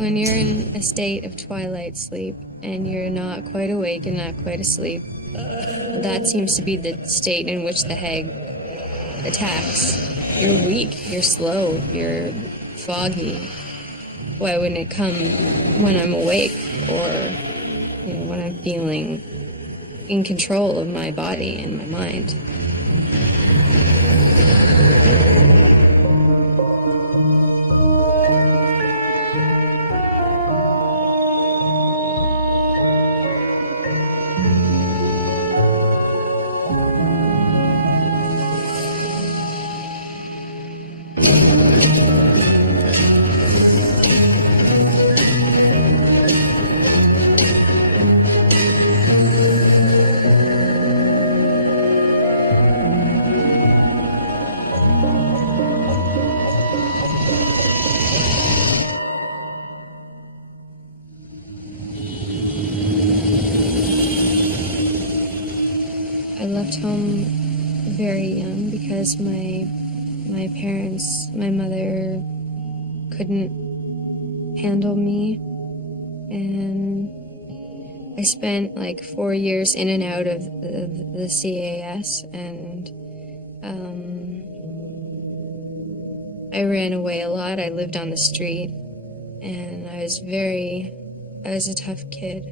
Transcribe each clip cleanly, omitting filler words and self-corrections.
When you're in a state of twilight sleep and you're not quite awake and not quite asleep, that seems to be the state in which the hag attacks. You're weak, you're slow, you're foggy. Why wouldn't it come when I'm awake or when I'm feeling in control of my body and my mind? I left home very young because my parents, my mother couldn't handle me, and I spent like 4 years in and out of the CAS, and I ran away a lot. I lived on the street, and I was a tough kid,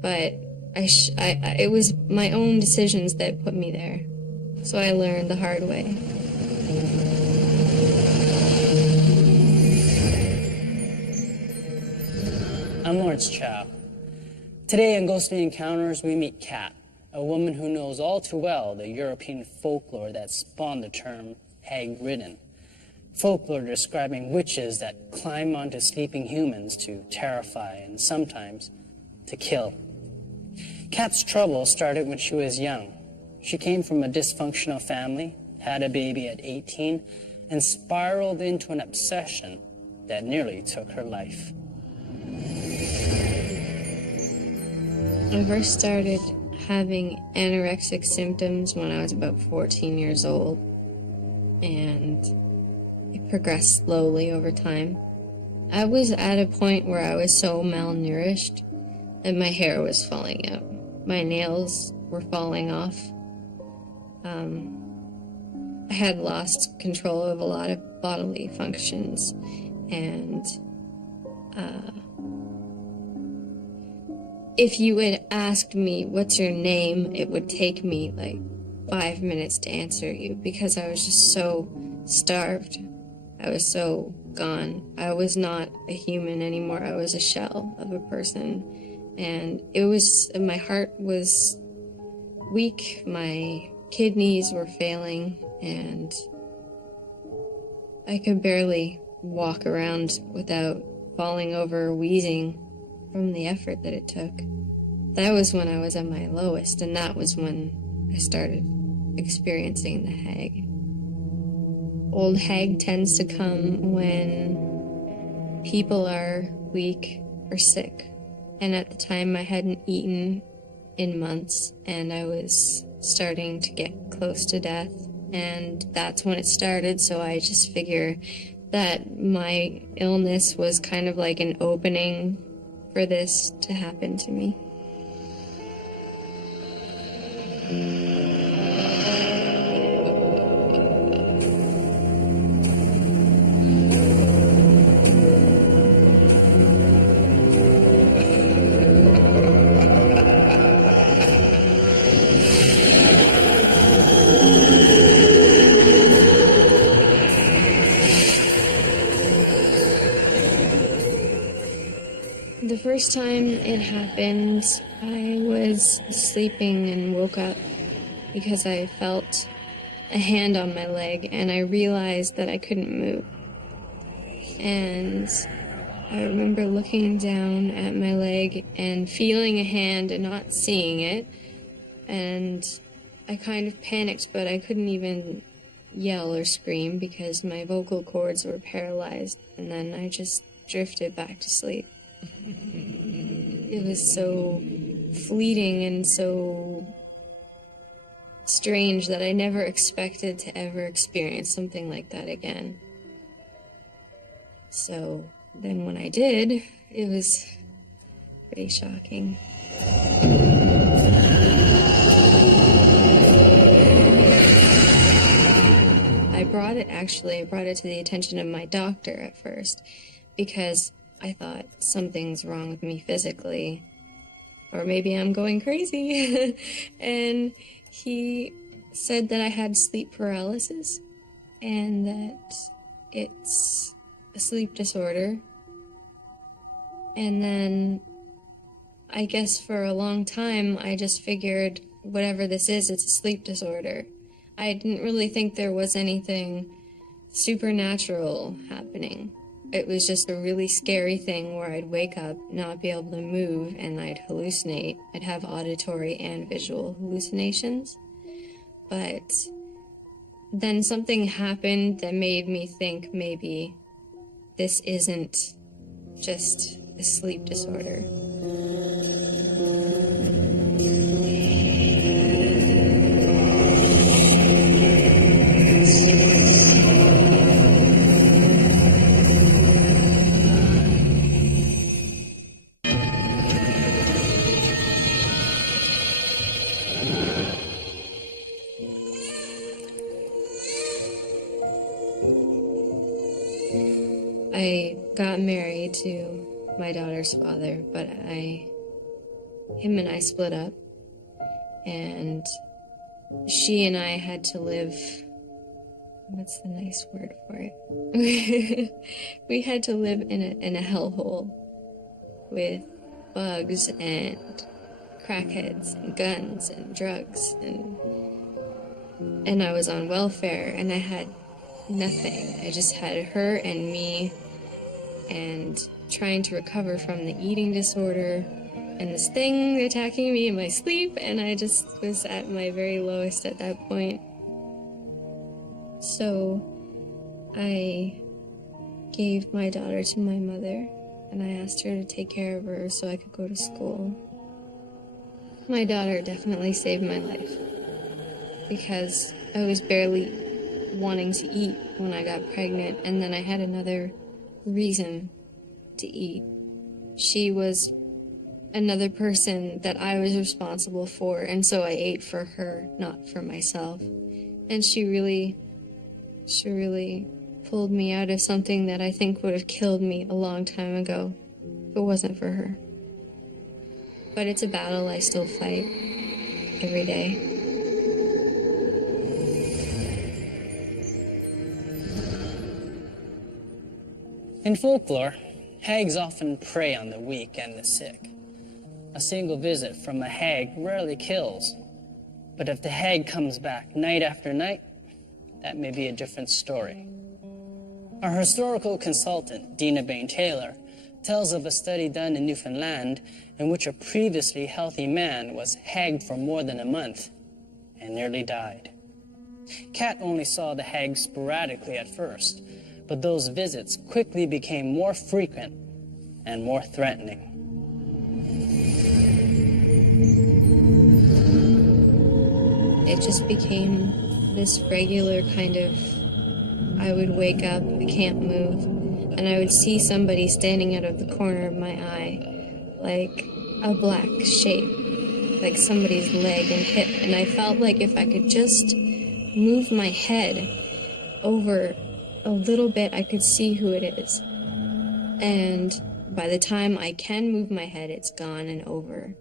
but it was my own decisions that put me there. So I learned the hard way. I'm Lawrence Chow. Today in Ghostly Encounters, we meet Kat, a woman who knows all too well the European folklore that spawned the term hag-ridden. Folklore describing witches that climb onto sleeping humans to terrify and sometimes to kill. Kat's trouble started when she was young. She came from a dysfunctional family, had a baby at 18, and spiraled into an obsession that nearly took her life. I first started having anorexic symptoms when I was about 14 years old, and it progressed slowly over time. I was at a point where I was so malnourished that my hair was falling out. My nails were falling off. I had lost control of a lot of bodily functions, and if you had asked me, what's your name, it would take me like 5 minutes to answer you because I was just so starved. I was so gone. I was not a human anymore. I was a shell of a person. And my heart was weak, my kidneys were failing, and I could barely walk around without falling over or wheezing from the effort that it took. That was when I was at my lowest, and that was when I started experiencing the hag. Old hag tends to come when people are weak or sick. And at the time, I hadn't eaten in months, and I was starting to get close to death. And that's when it started, so I just figure that my illness was kind of like an opening for this to happen to me. The first time it happened, I was sleeping and woke up because I felt a hand on my leg, and I realized that I couldn't move. And I remember looking down at my leg and feeling a hand and not seeing it, and I kind of panicked, but I couldn't even yell or scream because my vocal cords were paralyzed, and then I just drifted back to sleep. It was so fleeting and so strange that I never expected to ever experience something like that again. So then when I did, it was pretty shocking. I brought it to the attention of my doctor at first because I thought something's wrong with me physically, or maybe I'm going crazy. And he said that I had sleep paralysis and that it's a sleep disorder. And then I guess for a long time I just figured whatever this is, it's a sleep disorder. I didn't really think there was anything supernatural happening. It was just a really scary thing where I'd wake up, not be able to move, and I'd hallucinate. I'd have auditory and visual hallucinations. But then something happened that made me think maybe this isn't just a sleep disorder. I got married to my daughter's father, but him and I split up, and she and I had to live, what's the nice word for it? We had to live in a hellhole with bugs and crackheads and guns and drugs, and I was on welfare, and I had nothing. I just had her and me, and trying to recover from the eating disorder and this thing attacking me in my sleep, and I just was at my very lowest at that point. So I gave my daughter to my mother, and I asked her to take care of her so I could go to school. My daughter definitely saved my life because I was barely wanting to eat when I got pregnant, and then I had another reason to eat. She was another person that I was responsible for, and so I ate for her, not for myself. And she really pulled me out of something that I think would have killed me a long time ago if it wasn't for her. But it's a battle I still fight every day. In folklore, hags often prey on the weak and the sick. A single visit from a hag rarely kills, but if the hag comes back night after night, that may be a different story. Our historical consultant, Dina Bain-Taylor, tells of a study done in Newfoundland in which a previously healthy man was hagged for more than a month and nearly died. Kat only saw the hag sporadically at first, but those visits quickly became more frequent and more threatening. It just became this regular kind of, I would wake up, I can't move, and I would see somebody standing out of the corner of my eye, like a black shape, like somebody's leg and hip, and I felt like if I could just move my head over a little bit, I could see who it is. And by the time I can move my head, it's gone and over.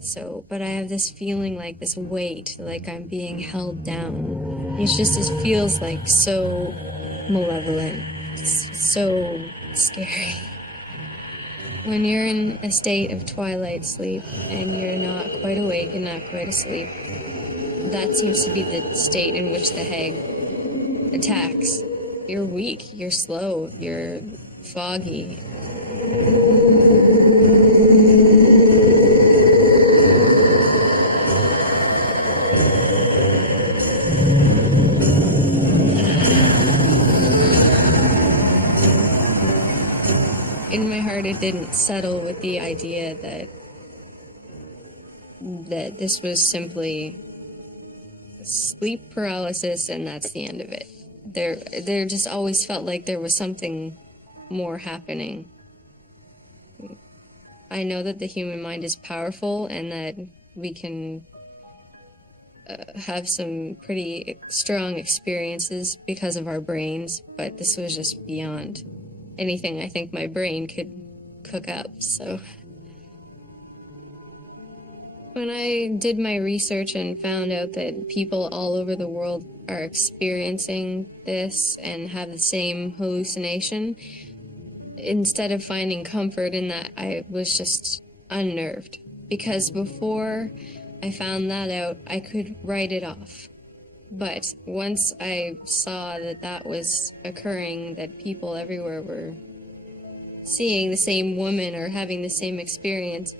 So, but I have this feeling like this weight, like I'm being held down. It feels like so malevolent, so scary. When you're in a state of twilight sleep and you're not quite awake and not quite asleep, that seems to be the state in which the hag attacks. You're weak, you're slow, you're foggy. In my heart, it didn't settle with the idea that this was simply sleep paralysis and that's the end of it. There just always felt like there was something more happening. I know that the human mind is powerful and that we can have some pretty strong experiences because of our brains, but this was just beyond anything I think my brain could cook up, so. When I did my research and found out that people all over the world are experiencing this and have the same hallucination, instead of finding comfort in that, I was just unnerved. Because before I found that out, I could write it off. But once I saw that that was occurring, that people everywhere were seeing the same woman or having the same experience,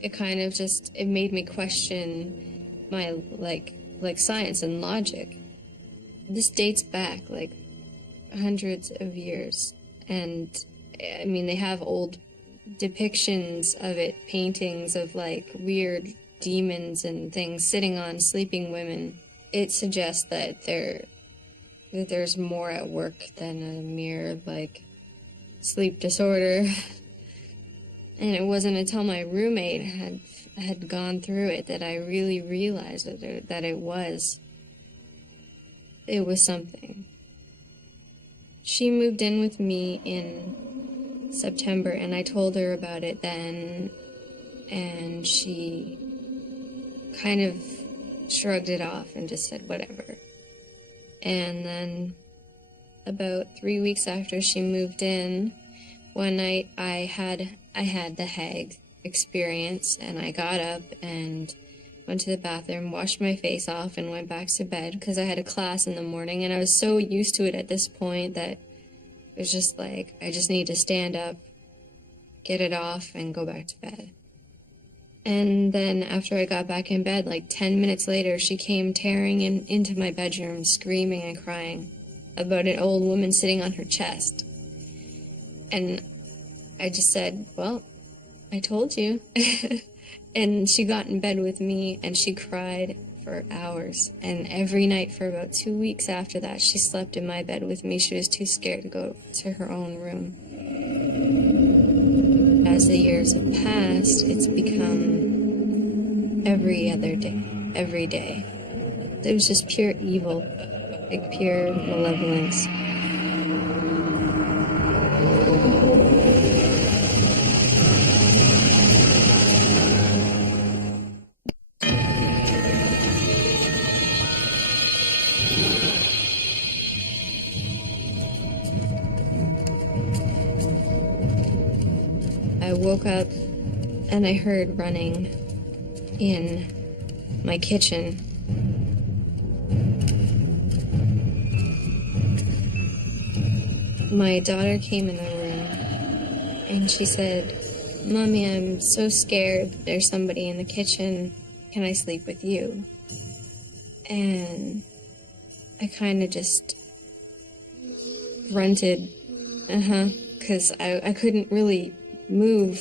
it kind of just, it made me question my, like science and logic. This dates back, like, hundreds of years. And, I mean, they have old depictions of it, paintings of, like, weird demons and things sitting on sleeping women. It suggests that there's more at work than a mere, like, sleep disorder. And it wasn't until my roommate had gone through it that I really realized that it was something. She moved in with me in September, and I told her about it then, and she kind of shrugged it off and just said whatever. And then about 3 weeks after she moved in, one night I had the hag experience, and I got up and went to the bathroom, washed my face off, and went back to bed because I had a class in the morning, and I was so used to it at this point that it was just like, I just need to stand up, get it off, and go back to bed. And then after I got back in bed, like 10 minutes later, she came tearing into my bedroom, screaming and crying about an old woman sitting on her chest. And I just said, well, I told you. And she got in bed with me, and she cried for hours. And every night for about 2 weeks after that, she slept in my bed with me. She was too scared to go to her own room. As the years have passed, it's become every other day, every day. It was just pure evil, like pure malevolence. I woke up and I heard running in my kitchen. My daughter came in the room and she said, "Mommy, I'm so scared. There's somebody in the kitchen. Can I sleep with you?" And I kind of just grunted, because I couldn't really move.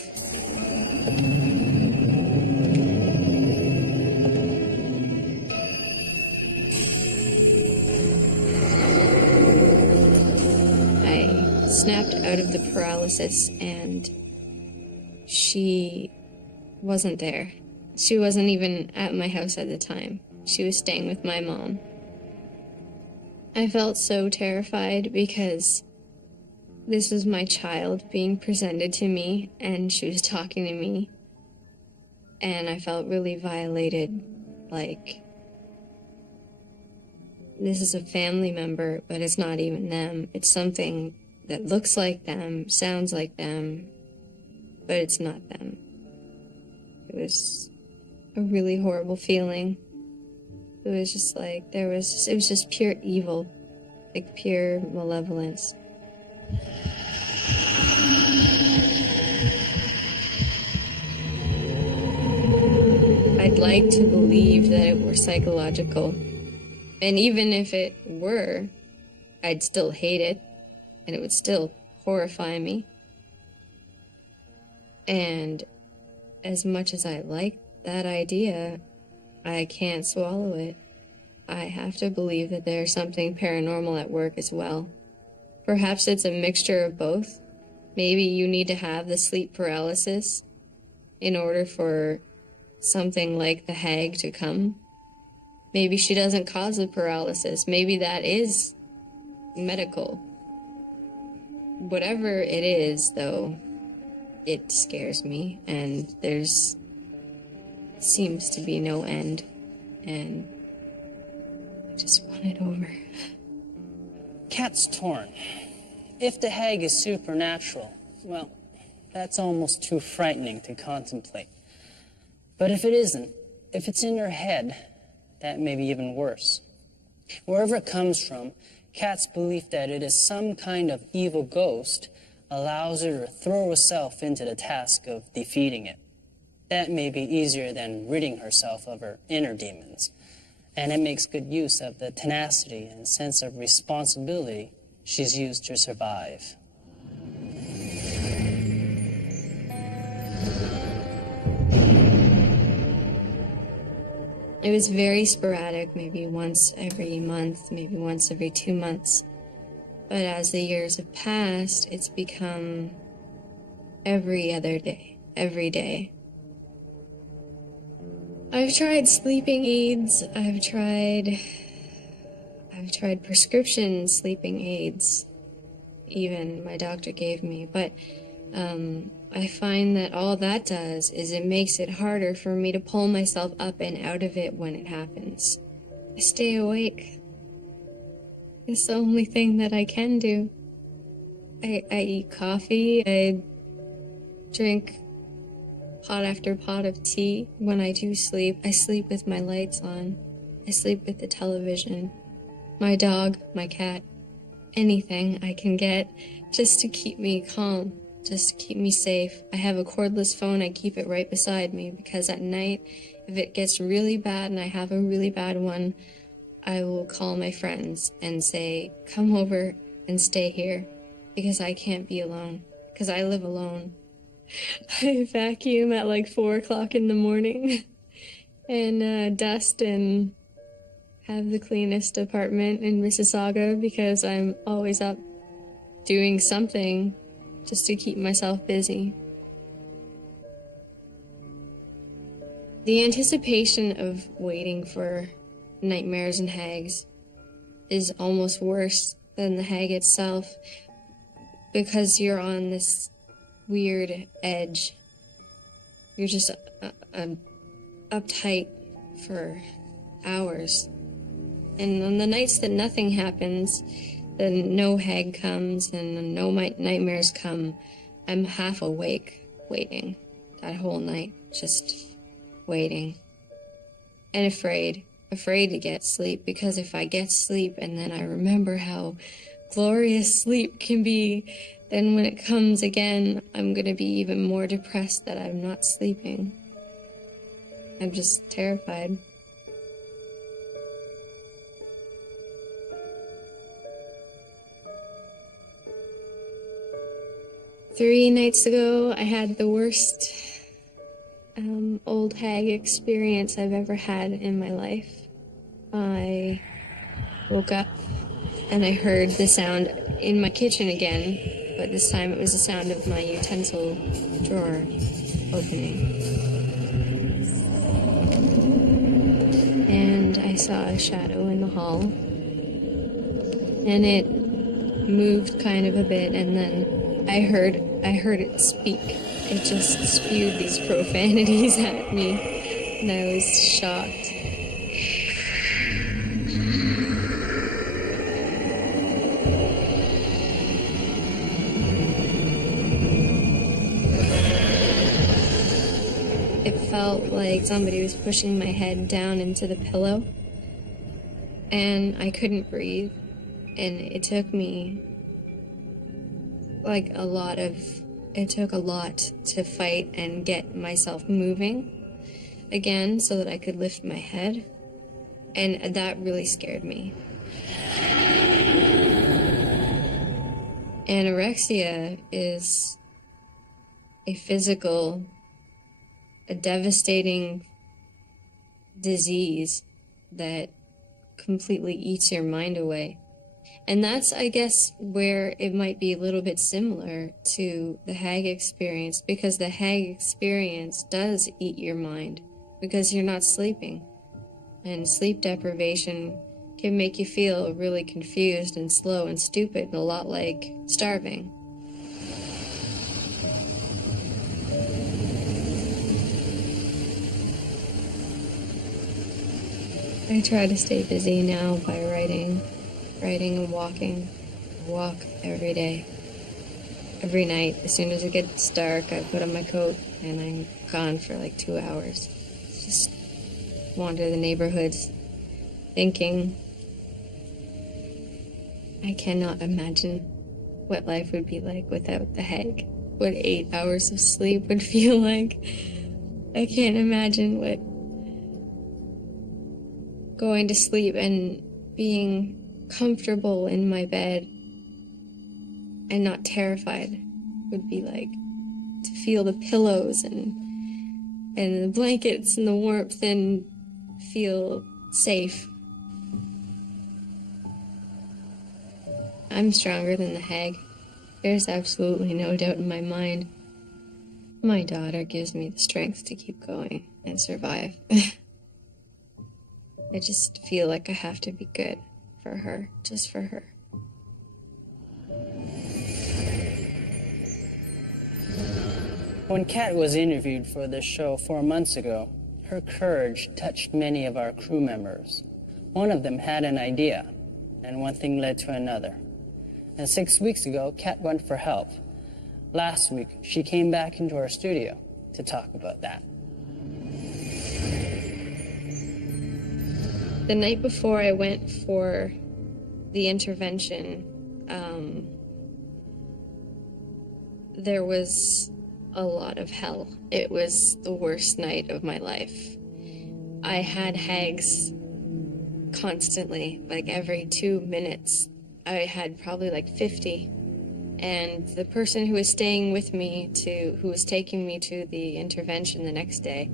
I snapped out of the paralysis, and she wasn't there. She wasn't even at my house at the time. She was staying with my mom. I felt so terrified because this was my child being presented to me, and she was talking to me, and I felt really violated, like, this is a family member, but it's not even them. It's something that looks like them, sounds like them, but it's not them. It was a really horrible feeling. It was just like, it was just pure evil, like pure malevolence. I'd like to believe that it were psychological. And even if it were, I'd still hate it, and it would still horrify me. And as much as I like that idea, I can't swallow it. I have to believe that there's something paranormal at work as well. Perhaps it's a mixture of both, Maybe you need to have the sleep paralysis in order for something like the hag to come. Maybe she doesn't cause the paralysis. Maybe that is medical. Whatever it is, though, it scares me, and there's seems to be no end, and I just want it over. Cat's torn. If the hag is supernatural, well, that's almost too frightening to contemplate. But if it isn't, if it's in her head, that may be even worse. Wherever it comes from, Kat's belief that it is some kind of evil ghost allows her to throw herself into the task of defeating it. That may be easier than ridding herself of her inner demons, and it makes good use of the tenacity and sense of responsibility she's used to survive. It was very sporadic, maybe once every month, maybe once every 2 months. But as the years have passed, it's become every other day, every day. I've tried sleeping aids, I've tried prescription sleeping aids, even my doctor gave me, but I find that all that does is it makes it harder for me to pull myself up and out of it when it happens. I stay awake. It's the only thing that I can do. I eat coffee, I drink pot after pot of tea. When I do sleep, I sleep with my lights on. I sleep with the television. My dog, my cat, anything I can get just to keep me calm. Just to keep me safe. I have a cordless phone, I keep it right beside me because at night, if it gets really bad and I have a really bad one, I will call my friends and say, come over and stay here because I can't be alone, because I live alone. I vacuum at like 4 o'clock in the morning and dust and have the cleanest apartment in Mississauga because I'm always up doing something just to keep myself busy. The anticipation of waiting for nightmares and hags is almost worse than the hag itself because you're on this weird edge. You're just uptight for hours. And on the nights that nothing happens, then no hag comes and no nightmares come, I'm half awake, waiting. That whole night, just waiting. And afraid to get sleep, because if I get sleep and then I remember how glorious sleep can be, then when it comes again, I'm gonna be even more depressed that I'm not sleeping. I'm just terrified. Three nights ago, I had the worst old hag experience I've ever had in my life. I woke up and I heard the sound in my kitchen again, but this time it was the sound of my utensil drawer opening. And I saw a shadow in the hall, and it moved kind of a bit, and then I heard it speak. It just spewed these profanities at me, and I was shocked. It felt like somebody was pushing my head down into the pillow, and I couldn't breathe, and it took me it took a lot to fight and get myself moving again so that I could lift my head, and that really scared me. Anorexia is a devastating disease that completely eats your mind away. And that's, I guess, where it might be a little bit similar to the hag experience, because the hag experience does eat your mind because you're not sleeping. And sleep deprivation can make you feel really confused and slow and stupid, a lot like starving. I try to stay busy now by writing and walking. I walk every day. Every night, as soon as it gets dark, I put on my coat and I'm gone for like 2 hours. Just wander the neighborhoods, thinking. I cannot imagine what life would be like without the hag. What 8 hours of sleep would feel like. I can't imagine what going to sleep and being comfortable in my bed and not terrified would be like. To feel the pillows and the blankets and the warmth and feel safe. I'm stronger than the hag. There's absolutely no doubt in my mind. My daughter gives me the strength to keep going and survive. I just feel like I have to be good for her, just for her. When Kat was interviewed for this show 4 months ago, her courage touched many of our crew members. One of them had an idea, and one thing led to another. And 6 weeks ago, Kat went for help. Last week, she came back into our studio to talk about that. The night before I went for the intervention, there was a lot of hell. It was the worst night of my life. I had hags constantly, like every 2 minutes. I had probably like 50. And the person who was staying with me who was taking me to the intervention the next day,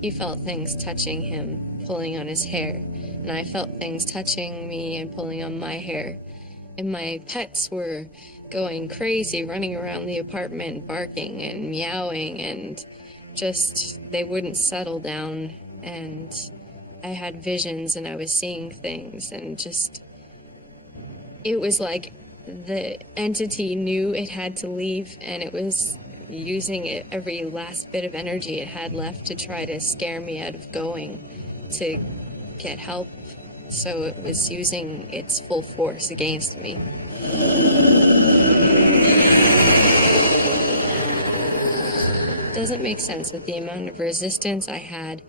he felt things touching him, pulling on his hair. And I felt things touching me and pulling on my hair. And my pets were going crazy, running around the apartment, barking and meowing, and just, they wouldn't settle down. And I had visions and I was seeing things, and just, it was like the entity knew it had to leave, and it was using every last bit of energy it had left to try to scare me out of going to get help. So it was using its full force against me. It doesn't make sense with the amount of resistance I had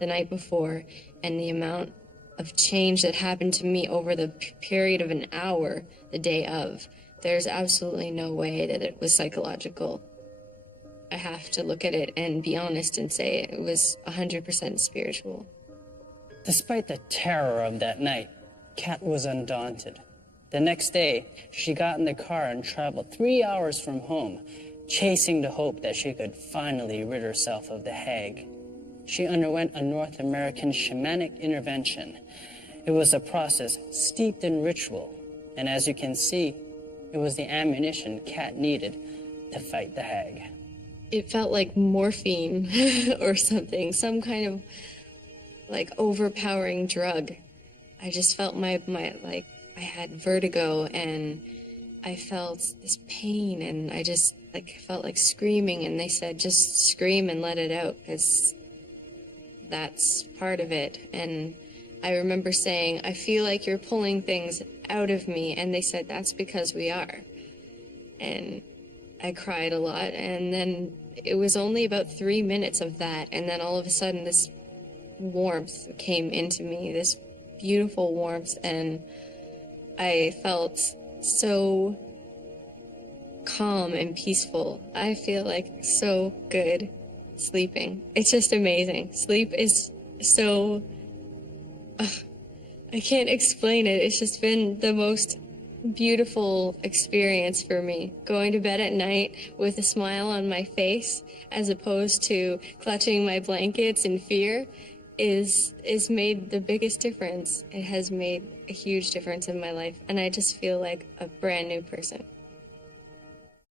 the night before and the amount of change that happened to me over the period of an hour the day of. There's absolutely no way that it was psychological. I have to look at it and be honest and say it was 100% spiritual. Despite the terror of that night, Kat was undaunted. The next day, she got in the car and traveled 3 hours from home, chasing the hope that she could finally rid herself of the hag. She underwent a North American shamanic intervention. It was a process steeped in ritual, and as you can see, it was the ammunition Kat needed to fight the hag. It felt like morphine or something, some kind of like overpowering drug. I just felt my like I had vertigo, and I felt this pain, and I just like felt like screaming, and they said just scream and let it out because that's part of it. And I remember saying, I feel like you're pulling things out of me, and they said that's because we are. And I cried a lot, and then it was only about 3 minutes of that, and then all of a sudden this warmth came into me, this beautiful warmth, and I felt so calm and peaceful. I feel like so good sleeping. It's just amazing. Sleep is so... I can't explain it. It's just been the most beautiful experience for me. Going to bed at night with a smile on my face as opposed to clutching my blankets in fear. is made the biggest difference. It has made a huge difference in my life, and I just feel like a brand new person.